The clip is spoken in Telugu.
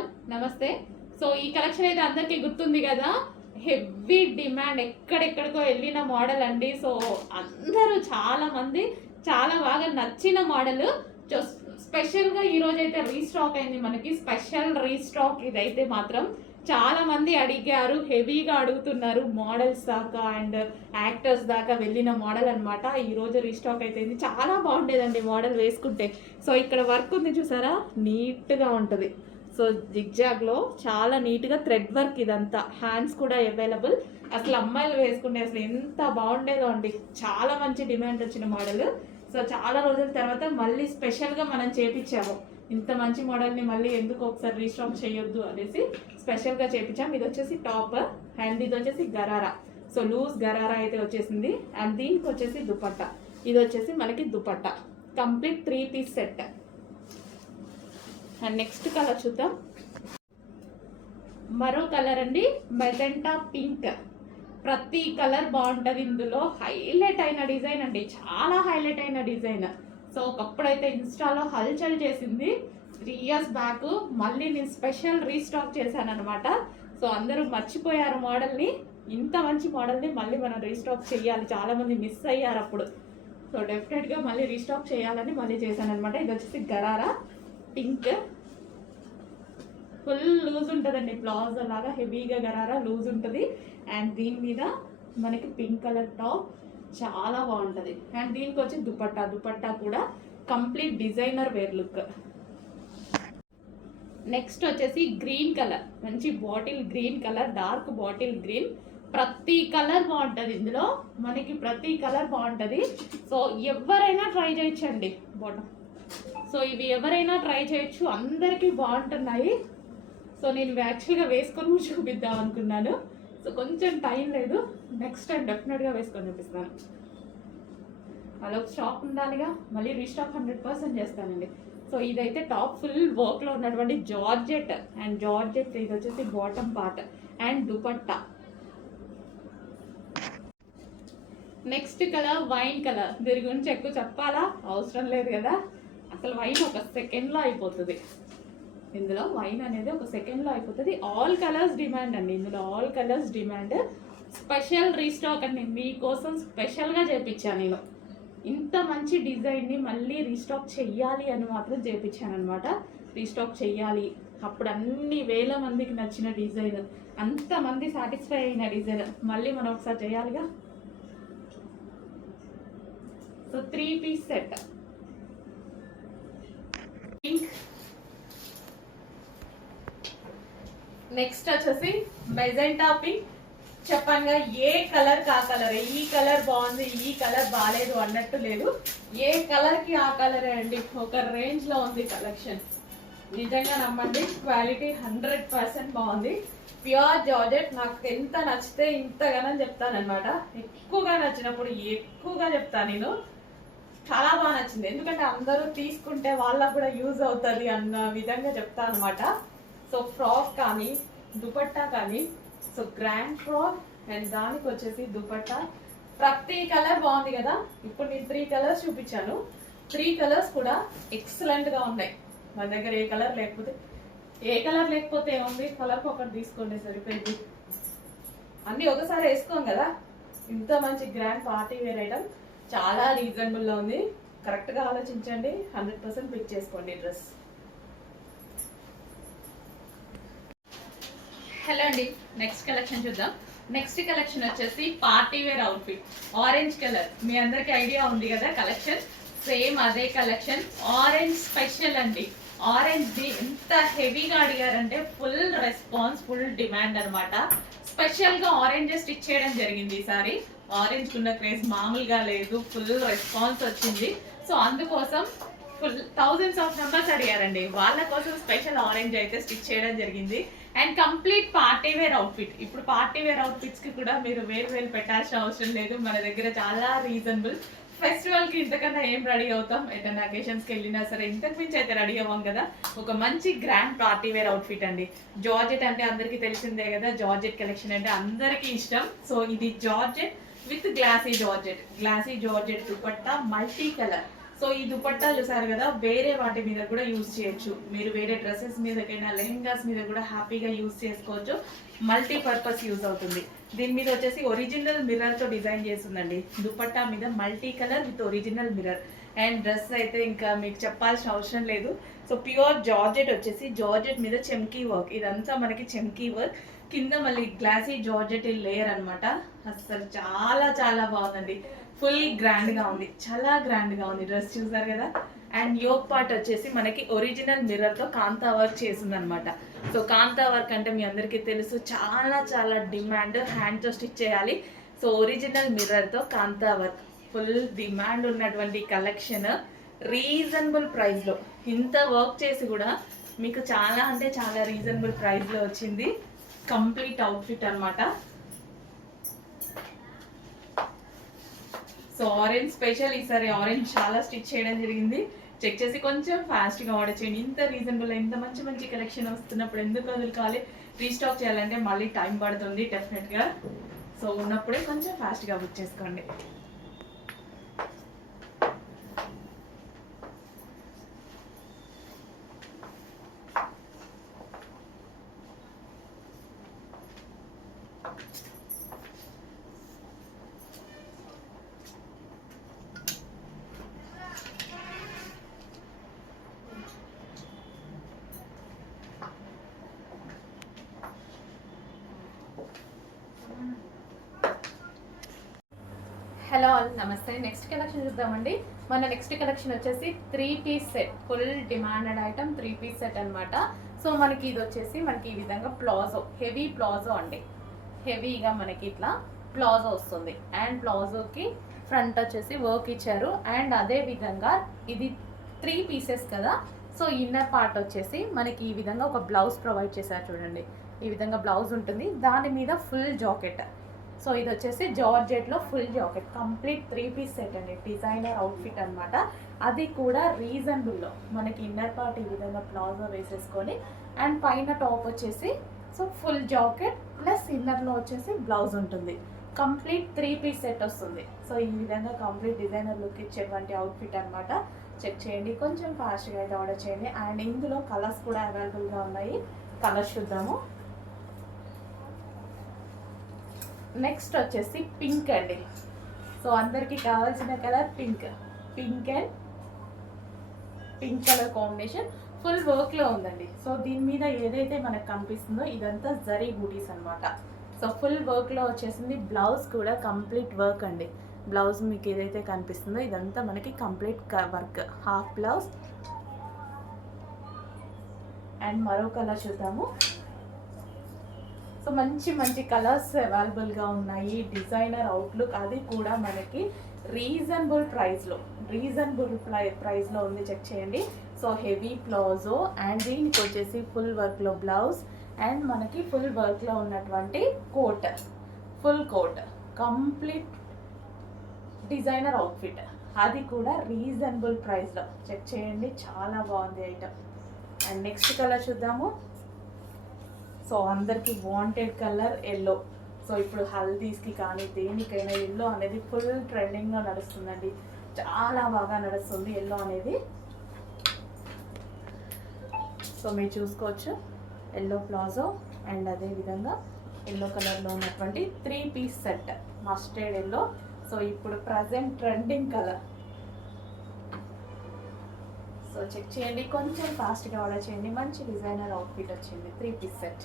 ఆల్ నమస్తే. సో ఈ కలెక్షన్ అయితే అందరికీ గుర్తుంది కదా, హెవీ డిమాండ్, ఎక్కడెక్కడికో వెళ్ళిన మోడల్ అండి. సో అందరూ చాలా మంది చాలా బాగా నచ్చిన మోడల్. స్పెషల్గా ఈరోజు అయితే రీస్టాక్ అయింది, మనకి స్పెషల్ రీస్టాక్ ఇదైతే మాత్రం. చాలా మంది అడిగారు, హెవీగా అడుగుతున్నారు, మోడల్స్ దాకా అండ్ యాక్టర్స్ దాకా వెళ్ళిన మోడల్ అనమాట. ఈరోజు రీస్టాక్ అయితే చాలా బాగుండేదండి మోడల్ వేసుకుంటే. సో ఇక్కడ వర్క్ ఉంది చూసారా, నీట్గా ఉంటుంది. సో జిగ్జాగ్లో చాలా నీట్గా థ్రెడ్ వర్క్ ఇదంతా, హ్యాండ్స్ కూడా అవైలబుల్. అసలు అమ్మాయిలు వేసుకుంటే అసలు ఎంత బాగుండేదో అండి, చాలా మంచి డిమాండ్ వచ్చిన మోడల్. సో చాలా రోజుల తర్వాత మళ్ళీ స్పెషల్గా మనం చేపించాము. ఇంత మంచి మోడల్ని మళ్ళీ ఎందుకు ఒకసారి రీస్టాక్ చేయొద్దు అనేసి స్పెషల్గా చేపించాం. ఇది వచ్చేసి టాప్ అండ్ ఇది వచ్చేసి గరారా. సో లూజ్ గరారా అయితే వచ్చేసింది అండ్ దీనికి వచ్చేసి దుపట్టా. ఇది వచ్చేసి మనకి dupatta complete 3 piece set. And next colour చూద్దాం. మరో కలర్ అండి, మెజెంటా పింక్. ప్రతి కలర్ బాగుంటుంది ఇందులో. హైలైట్ అయిన డిజైన్ అండి, చాలా హైలైట్ అయిన డిజైన్. సో ఒకప్పుడైతే ఇన్స్టాలో హల్చల్ చేసింది. 3 ఇయర్స్ బ్యాక్ మళ్ళీ నేను స్పెషల్ రీస్టాక్ చేశాను అనమాట. సో అందరూ మర్చిపోయారు మోడల్ని. ఇంత మంచి మోడల్ని మళ్ళీ మనం రీస్టాక్ చేయాలి, చాలామంది మిస్ అయ్యారు అప్పుడు. సో డెఫినెట్గా మళ్ళీ రీస్టాక్ చేయాలని మళ్ళీ చేశాను అనమాట. ఇది వచ్చేసి గరారా పింక్, ఫుల్ లూజ్ ఉంటుందండి, ప్లాజో లాగా హెవీగా గరారా లూజ్ ఉంటుంది. అండ్ దీని మీద మనకి పింక్ కలర్ టాప్ చాలా బాగుంటుంది. అండ్ దీనికి వచ్చి దుపట్టా, దుపట్టా కూడా complete designer wear look. Next వచ్చేసి గ్రీన్ కలర్, మంచి bottle green colour, dark bottle green. ప్రతి కలర్ బాగుంటుంది ఇందులో, మనకి ప్రతి కలర్ బాగుంటుంది. సో ఎవరైనా ట్రై చేయొచ్చండి బాటమ్. సో ఇవి ఎవరైనా ట్రై చేయొచ్చు, అందరికీ బాగుంటున్నాయి. సో నేను యాక్చువల్గా వేసుకొని చూపిద్దాం అనుకున్నాను. సో కొంచెం టైం లేదు, నెక్స్ట్ టైం డెఫినెట్గా వేసుకొని చూపిస్తాను. అలా స్టాక్ ఉండాలిగా, మళ్ళీ రీస్టాక్ 100% చేస్తానండి. సో ఇదైతే టాప్ ఫుల్ వర్క్లో ఉన్నటువంటి జార్జెట్ అండ్ జార్జెట్. ఇది వచ్చేసి bottom part and dupatta. Next colour wine colour. దీని గురించి ఎక్కువ చెప్పాలా, అవసరం లేదు కదా. అసలు వైన్ ఒక సెకండ్లో అయిపోతుంది. ఇందులో వైన్ అనేది ఒక సెకండ్లో అయిపోతుంది. ఆల్ కలర్స్ డిమాండ్ అండి, ఇందులో all colours demand. Special restock అండి, మీకోసం స్పెషల్గా చేయించాను నేను. ఇంత మంచి డిజైన్ని మళ్ళీ రీస్టాక్ చెయ్యాలి అని మాత్రం చేయించాను అనమాట. రీస్టాక్ చెయ్యాలి, అప్పుడు అన్ని వేల మందికి నచ్చిన డిజైన్, అంతమంది సాటిస్ఫై అయిన డిజైన్ మళ్ళీ మనం ఒకసారి చేయాలిగా. So 3 piece set. Pink. Next వచ్చేసి మెజెంటా పింక్. చెప్పంగా ఏ కలర్ కా కలర్, ఈ కలర్ బాగుంది ఈ కలర్ బాగాలేదు అన్నట్టు లేదు, ఏ కలర్ కి ఆ కలరే అండి. ఒక రేంజ్ లో ఉంది కలెక్షన్, నిజంగా నమ్మండి. క్వాలిటీ 100% బాగుంది. Pure georgette. నాకు ఎంత నచ్చితే ఇంతగానో చెప్తానమాట. ఎక్కువగా నచ్చినప్పుడు ఎక్కువగా చెప్తాను నేను. చాలా బాగా నచ్చింది, ఎందుకంటే అందరూ తీసుకుంటే వాళ్ళకు కూడా యూజ్ అవుతుంది అన్న విధంగా చెప్తాను అనమాట. సో ఫ్రాక్ కానీ దుపట్టా కానీ, సో గ్రాండ్ ఫ్రాక్ అండ్ దానికి వచ్చేసి దుపట్టా, ప్రతి కలర్ బాగుంది కదా. ఇప్పుడు నేను 3 కలర్స్ చూపించాను, 3 కలర్స్ కూడా ఎక్సలెంట్గా ఉన్నాయి. మన దగ్గర ఏ కలర్ లేకపోతే ఏముంది, కలర్కి ఒకటి తీసుకోండి సరిపోయింది. అన్నీ ఒకసారి వేసుకోం కదా. ఇంత మంచి గ్రాండ్ పార్టీ వేర్ ఐటమ్ చాలా రీజనబుల్లో ఉంది. కరెక్ట్గా ఆలోచించండి, 100% పిక్ చేసుకోండి డ్రెస్. హలో అండి, నెక్స్ట్ కలెక్షన్ చూద్దాం. నెక్స్ట్ కలెక్షన్ వచ్చేసి party wear outfit. Orange colour మీ అందరికి ఐడియా ఉంది కదా, కలెక్షన్ సేమ్ అదే కలెక్షన్. ఆరెంజ్ స్పెషల్ అండి. ఆరెంజ్ ది ఎంత హెవీగా అడిగారంటే ఫుల్ రెస్పాన్స్, ఫుల్ డిమాండ్ అనమాట. స్పెషల్ గా ఆరెంజ్ స్టిచ్ చేయడం జరిగింది ఈసారి. ఆరెంజ్ కున్న క్రేజ్ మామూలుగా లేదు, ఫుల్ రెస్పాన్స్ వచ్చింది. సో అందుకోసం ఫుల్ థౌజండ్స్ ఆఫ్ మెంబర్స్ అడిగారండి, వాళ్ళ కోసం స్పెషల్ ఆరెంజ్ అయితే స్టిచ్ చేయడం జరిగింది. And complete party wear outfit. ఇప్పుడు పార్టీ వేర్ అవుట్ఫిట్స్ కి కూడా మీరు వేలు పెట్టాల్సిన అవసరం లేదు, మన దగ్గర చాలా రీజనబుల్. ఫెస్టివల్ కి ఇంతకన్నా ఏం రెడీ అవుతాం, ఏదైనా అకేషన్స్ కి వెళ్ళినా సరే ఇంతకు మించి అయితే రెడీ అవ్వం కదా. ఒక మంచి గ్రాండ్ పార్టీ వేర్ అవుట్ఫిట్ అండి. జార్జెట్ అంటే అందరికి తెలిసిందే కదా, జార్జెట్ కలెక్షన్ అంటే అందరికీ ఇష్టం. సో ఇది georgette with glossy georgette dupatta, multi colour. So ఈ దుపట్టా చూసారు కదా, వేరే వాటి మీద కూడా యూజ్ చేయొచ్చు. మీరు వేరే డ్రెస్సెస్ మీదకైనా లెహెంగాస్ మీద కూడా హ్యాపీగా యూజ్ చేసుకోవచ్చు. మల్టీపర్పస్ యూజ్ అవుతుంది. దీని మీద వచ్చేసి ఒరిజినల్ మిర్రర్తో డిజైన్ చేస్తుందండి. దుపట్టా మీద multi colour with original mirror. And dress అయితే ఇంకా మీకు చెప్పాల్సిన అవసరం లేదు. సో ప్యూర్ జార్జెట్ వచ్చేసి జార్జెట్ మీద చెమ్కీ వర్క్, ఇదంతా మనకి చెమ్కీ వర్క్, కింద మళ్ళీ గ్లాసీ జార్జెట్ లేయర్ అనమాట. అసలు చాలా చాలా బాగుందండి. ఫుల్ గ్రాండ్గా ఉంది, చాలా గ్రాండ్గా ఉంది. డ్రెస్ చూసారు కదా. అండ్ యోక్ పార్ట్ వచ్చేసి మనకి ఒరిజినల్ మిర్రర్తో కాంతా వర్క్ చేసింది అనమాట. సో కాంతా వర్క్ అంటే మీ అందరికీ తెలుసు, చాలా చాలా డిమాండ్. హ్యాండ్తో స్టిచ్ చేయాలి. సో ఒరిజినల్ మిర్రర్తో కాంతా వర్క్ ఫుల్ డిమాండ్ ఉన్నటువంటి కలెక్షన్. రీజనబుల్ ప్రైస్లో ఇంత వర్క్ చేసి కూడా మీకు చాలా అంటే చాలా రీజనబుల్ ప్రైస్లో వచ్చింది. కంప్లీట్ అవుట్ఫిట్ అనమాట. సో ఆరెంజ్ స్పెషల్, ఈసారి ఆరెంజ్ చాలా స్టిచ్ చేయడం జరిగింది. చెక్ చేసి కొంచెం ఫాస్ట్గా ఆర్డర్ చేయండి. ఇంత రీజనబుల్, ఇంత మంచి మంచి కలెక్షన్ వస్తున్నప్పుడు ఎందుకు వదులుకోవాలి? రీస్టాక్ చేయాలంటే మళ్ళీ టైం పడుతుంది డెఫినెట్గా. సో ఉన్నప్పుడే కొంచెం ఫాస్ట్గా బుక్ చేసుకోండి. హలో ఆల్, నమస్తే. నెక్స్ట్ కలెక్షన్ చూద్దామండి. మన నెక్స్ట్ కలెక్షన్ వచ్చేసి 3 piece set, full demanded item 3 piece set అనమాట. సో మనకి ఇది వచ్చేసి మనకి ఈ విధంగా ప్లాజో, హెవీ ప్లాజో అండి. హెవీగా మనకి ఇట్లా ప్లాజో వస్తుంది. అండ్ ప్లాజోకి ఫ్రంట్ వచ్చేసి వర్క్ ఇచ్చారు. అండ్ అదే విధంగా ఇది 3 పీసెస్ కదా. సో ఇన్నర్ పార్ట్ వచ్చేసి మనకి ఈ విధంగా ఒక బ్లౌజ్ ప్రొవైడ్ చేశారు. చూడండి, ఈ విధంగా బ్లౌజ్ ఉంటుంది. దాని మీద ఫుల్ జాకెట్. సో ఇది వచ్చేసి జార్జెట్లో full jacket, complete 3 piece set అండి. డిజైనర్ అవుట్ఫిట్ అనమాట. అది కూడా రీజనబుల్లో మనకి ఇన్నర్ పార్ట్ ఈ విధంగా ప్లాజో వేసేసుకొని అండ్ పైన టాప్ వచ్చేసి సో ఫుల్ జాకెట్ ప్లస్ ఇన్నర్లో వచ్చేసి బ్లౌజ్ ఉంటుంది. కంప్లీట్ 3 పీస్ సెట్ వస్తుంది. సో ఈ విధంగా కంప్లీట్ డిజైనర్ లుక్ ఇచ్చేటువంటి అవుట్ఫిట్ అనమాట. చెక్ చేయండి, కొంచెం ఫాస్ట్గా అయితే ఆర్డర్ చేయండి. అండ్ ఇందులో కలర్స్ కూడా అవైలబుల్గా ఉన్నాయి. కలర్స్ చూద్దాము. నెక్స్ట్ వచ్చేసి పింక్ అండి. సో అందరికీ కావాల్సిన colour pink. Pink and pink colour combination full వర్క్లో ఉందండి. సో దీని మీద ఏదైతే మనకు కనిపిస్తుందో ఇదంతా జరీ బూటీస్ అనమాట. సో ఫుల్ వర్క్లో వచ్చేసింది. బ్లౌజ్ కూడా కంప్లీట్ వర్క్ అండి. బ్లౌజ్ మీకు ఏదైతే కనిపిస్తుందో ఇదంతా మనకి complete work. Half blouse. And మరో కలర్ చూద్దాము. సో మంచి మంచి కలర్స్ అవైలబుల్గా ఉన్నాయి. డిజైనర్ అవుట్లుక్, అది కూడా మనకి రీజనబుల్ ప్రైస్లో ఉంది. చెక్ చేయండి. సో హెవీ ప్లాజో అండ్ దీనికి వచ్చేసి ఫుల్ వర్క్లో బ్లౌజ్ అండ్ మనకి ఫుల్ వర్క్లో ఉన్నటువంటి coat, full coat, complete designer outfit. అది కూడా రీజనబుల్ ప్రైస్లో. చెక్ చేయండి, చాలా బాగుంది ఐటమ్. అండ్ నెక్స్ట్ కలర్ చూద్దాము. సో అందరికీ వాంటెడ్ కలర్ ఎల్లో. సో ఇప్పుడు హల్దీస్కి కానీ దేనికైనా ఎల్లో అనేది ఫుల్ ట్రెండింగ్గా నడుస్తుందండి. చాలా బాగా నడుస్తుంది ఎల్లో అనేది. సో మీరు చూసుకోవచ్చు, ఎల్లో ప్లాజో అండ్ అదేవిధంగా ఎల్లో కలర్లో ఉన్నటువంటి 3 piece set, mustard yellow. So ఇప్పుడు present trending colour. So check చేయండి, కొంచెం ఫాస్ట్గా ఆర్డర్ చేయండి. మంచి డిజైనర్ అవుట్ఫిట్ వచ్చింది 3 పీస్ సెట్.